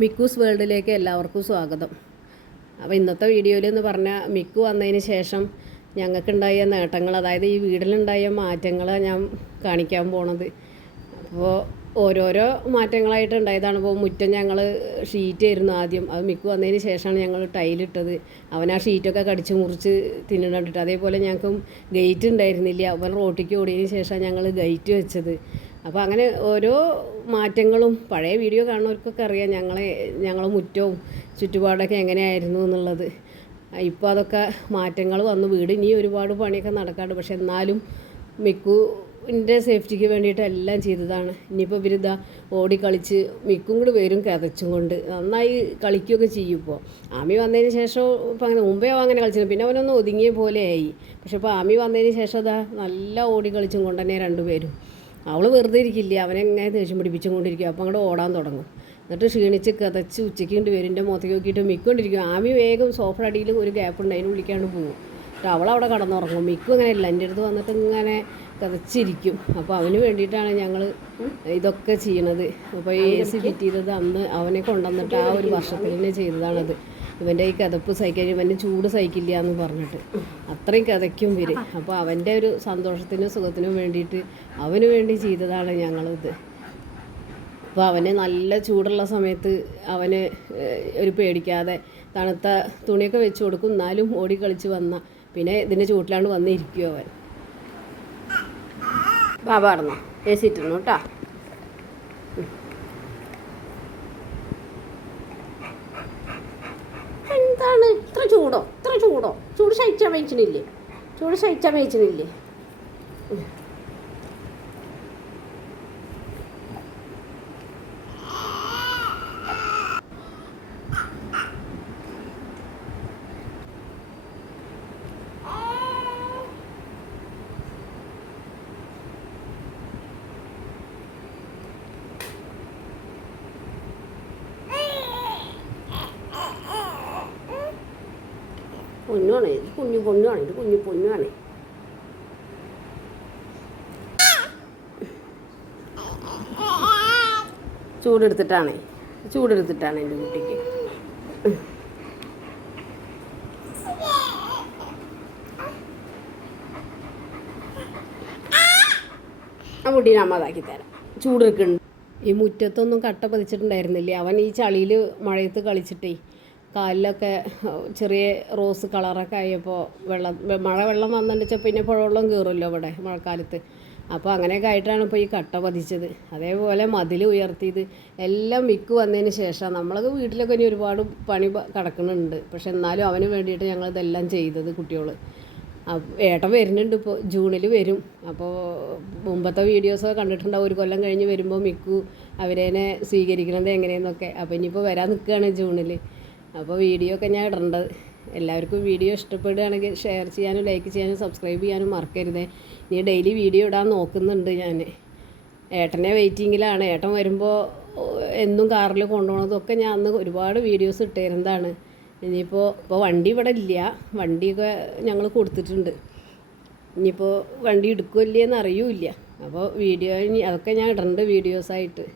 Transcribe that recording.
മിക്കൂസ് വേൾഡിലേക്ക് എല്ലാവർക്കും സ്വാഗതം. അപ്പോൾ ഇന്നത്തെ വീഡിയോയിൽ എന്ന് പറഞ്ഞാൽ മിക്കു വന്നതിന് ശേഷം ഞങ്ങൾക്കുണ്ടായ നേട്ടങ്ങൾ, അതായത് ഈ വീട്ടിലുണ്ടായ മാറ്റങ്ങൾ ഞാൻ കാണിക്കാൻ പോണത്. അപ്പോൾ ഓരോരോ മാറ്റങ്ങളായിട്ട് ഉണ്ടായതാണ്. ഇപ്പോൾ മുറ്റം ഞങ്ങൾ ഷീറ്റായിരുന്നു ആദ്യം, അത് മിക്കു വന്നതിന് ശേഷമാണ് ഞങ്ങൾ ടൈലിട്ടത്. അവൻ ആ ഷീറ്റൊക്കെ കടിച്ച് മുറിച്ച് തിന്നിട്ട്. അതേപോലെ ഞങ്ങൾക്കും ഗേറ്റ് ഉണ്ടായിരുന്നില്ല, അവൻ റോട്ടിക്ക് ഓടിയതിന് ശേഷമാണ് ഞങ്ങൾ ഗേറ്റ് വെച്ചത്. അപ്പോൾ അങ്ങനെ ഓരോ മാറ്റങ്ങളും പഴയ വീഡിയോ കാണുന്നവർക്കൊക്കെ അറിയാം ഞങ്ങളെ മുറ്റവും ചുറ്റുപാടൊക്കെ എങ്ങനെയായിരുന്നു എന്നുള്ളത്. ഇപ്പോൾ അതൊക്കെ മാറ്റങ്ങൾ വന്നു. വീട് ഇനി ഒരുപാട് പണിയൊക്കെ നടക്കാണ്ട്, പക്ഷെ എന്നാലും മിക്കുവിൻ്റെ സേഫ്റ്റിക്ക് വേണ്ടിയിട്ട് എല്ലാം ചെയ്തതാണ്. ഇനിയിപ്പോൾ ഇവരിതാ ഓടിക്കളിച്ച് മിക്കും കൂടി വരും കിതച്ചും കൊണ്ട് നന്നായി കളിക്കുകയൊക്കെ ചെയ്യും. ഇപ്പോൾ ആമി വന്നതിന് ശേഷം ഇപ്പം അങ്ങനെ മുമ്പേ അങ്ങനെ കളിച്ചിരുന്നു, പിന്നെ അവനൊന്ന് ഒതുങ്ങിയ പോലെയായി. പക്ഷെ ഇപ്പോൾ ആമി വന്നതിന് ശേഷം അതാ നല്ല ഓടി കളിച്ചും കൊണ്ട് തന്നെ രണ്ടുപേരും. അവൾ വെറുതെ ഇരിക്കില്ല, അവനെങ്ങനെ ദേഷ്യം പിടിപ്പിച്ചും കൊണ്ടിരിക്കും. അപ്പോൾ അങ്ങോട്ട് ഓടാൻ തുടങ്ങും. എന്നിട്ട് ക്ഷീണിച്ച് കിതച്ച് ഉച്ചയ്ക്ക് കൊണ്ട് വരും. എൻ്റെ മുഖത്തേക്ക് നോക്കിയിട്ട് മിക്കൊണ്ടിരിക്കും. ആമി വേഗം സോഫ അടിയിൽ ഒരു ഗ്യാപ്പ് ഉണ്ട്, അതിന് വിളിക്കാണ്ട് പോകും. എന്നിട്ട് അവളവിടെ കടന്നുറങ്ങും. മിക്കും അങ്ങനെയല്ല, എൻ്റെ അടുത്ത് വന്നിട്ട് ഇങ്ങനെ കിതച്ചിരിക്കും. അപ്പോൾ അവന് വേണ്ടിയിട്ടാണ് ഞങ്ങൾ ഇതൊക്കെ ചെയ്യണത്. അപ്പോൾ AC ഫിറ്റ് ചെയ്തത് അന്ന് അവനെ കൊണ്ടുവന്നിട്ട് ആ ഒരു വർഷത്തിൽ തന്നെ ചെയ്തതാണത്. ഇവൻ്റെ ഈ കിതപ്പ് സഹിക്കാൻ, ഇവൻ്റെ ചൂട് സഹിക്കില്ല എന്ന് പറഞ്ഞിട്ട് അത്രയും കിതയ്ക്കും വരും. അപ്പോൾ അവൻ്റെ ഒരു സന്തോഷത്തിനും സുഖത്തിനും വേണ്ടിയിട്ട് അവന് വേണ്ടി ചെയ്തതാണ് ഞങ്ങളിത്. അപ്പോൾ അവന് നല്ല ചൂടുള്ള സമയത്ത് അവന് ഒരു പേടിക്കാതെ തണുത്ത തുണിയൊക്കെ വെച്ച് കൊടുക്കും. എന്നാലും ഓടിക്കളിച്ച് പിന്നെ ഇതിൻ്റെ ചൂട്ടിലാണ്ട് വന്നിരിക്കും അവൻ. ബാബാർന്നോ AC ഇട്ടിരുന്നു കേട്ടോ. എന്താണ് ഇത്ര ചൂടോ? ചൂട് സഹിച്ചാൽ വഹിച്ചണില്ലേ? പൊന്നുമാണ്, കുഞ്ഞു പൊന്നുമാണ്. ചൂടെടുത്തിട്ടാണ് എൻ്റെ കുട്ടിക്ക്. ആ കുട്ടീനെ അമ്മ അതാക്കി തരാം. ചൂടെടുക്കുന്നുണ്ട്. ഈ മുറ്റത്തൊന്നും കട്ട പതിച്ചിട്ടുണ്ടായിരുന്നില്ല. അവൻ ഈ ചളിയിൽ മഴയത്ത് കളിച്ചിട്ടേ കാലിലൊക്കെ ചെറിയ റോസ് കളറൊക്കെ ആയപ്പോൾ വെള്ളം വന്നിട്ട് പിന്നെ പുഴവെള്ളം കയറുമല്ലോ ഇവിടെ മഴക്കാലത്ത്. അപ്പോൾ അങ്ങനെയൊക്കെ ആയിട്ടാണ് ഇപ്പോൾ ഈ കട്ട പതിച്ചത്. അതേപോലെ മതിൽ ഉയർത്തിയത് എല്ലാം മിക്കു വന്നതിന് ശേഷം. നമ്മളൊക്കെ വീട്ടിലൊക്കെ ഇനി ഒരുപാട് പണി കിടക്കുന്നുണ്ട്, പക്ഷെ എന്നാലും അവന് വേണ്ടിയിട്ട് ഞങ്ങളിതെല്ലാം ചെയ്തത്. കുട്ടികൾ ഏട്ടൻ വരുന്നുണ്ട്, ഇപ്പോൾ ജൂണിൽ വരും. അപ്പോൾ മുമ്പത്തെ വീഡിയോസൊക്കെ കണ്ടിട്ടുണ്ടാവും. ഒരു കൊല്ലം കഴിഞ്ഞ് വരുമ്പോൾ മിക്കു അവരേനെ സ്വീകരിക്കണത് എങ്ങനെയെന്നൊക്കെ. അപ്പോൾ ഇനിയിപ്പോൾ വരാൻ നിൽക്കുകയാണ് ജൂണിൽ. അപ്പോൾ വീഡിയോ ഒക്കെ ഞാൻ ഇടേണ്ടത്. എല്ലാവർക്കും വീഡിയോ ഇഷ്ടപ്പെടുകയാണെങ്കിൽ ഷെയർ ചെയ്യാനും ലൈക്ക് ചെയ്യാനും സബ്സ്ക്രൈബ് ചെയ്യാനും മറക്കരുതേ. ഇനി ഡെയിലി വീഡിയോ ഇടാൻ നോക്കുന്നുണ്ട് ഞാൻ. ഏട്ടനെ വെയിറ്റിങ്ങിലാണ്. ഏട്ടൻ വരുമ്പോൾ എന്നും കാറിൽ കൊണ്ടുപോകണതൊക്കെ ഞാൻ അന്ന് ഒരുപാട് വീഡിയോസ് ഇട്ടിരുന്നതാണ്. ഇപ്പോൾ വണ്ടി ഇവിടെ ഇല്ല, വണ്ടിയൊക്കെ ഞങ്ങൾ കൊടുത്തിട്ടുണ്ട്. ഇനിയിപ്പോൾ വണ്ടി എടുക്കുമല്ലേന്ന് അറിയില്ല. അപ്പോൾ വീഡിയോ അതൊക്കെ ഞാൻ ഇടേണ്ട വീഡിയോസായിട്ട്.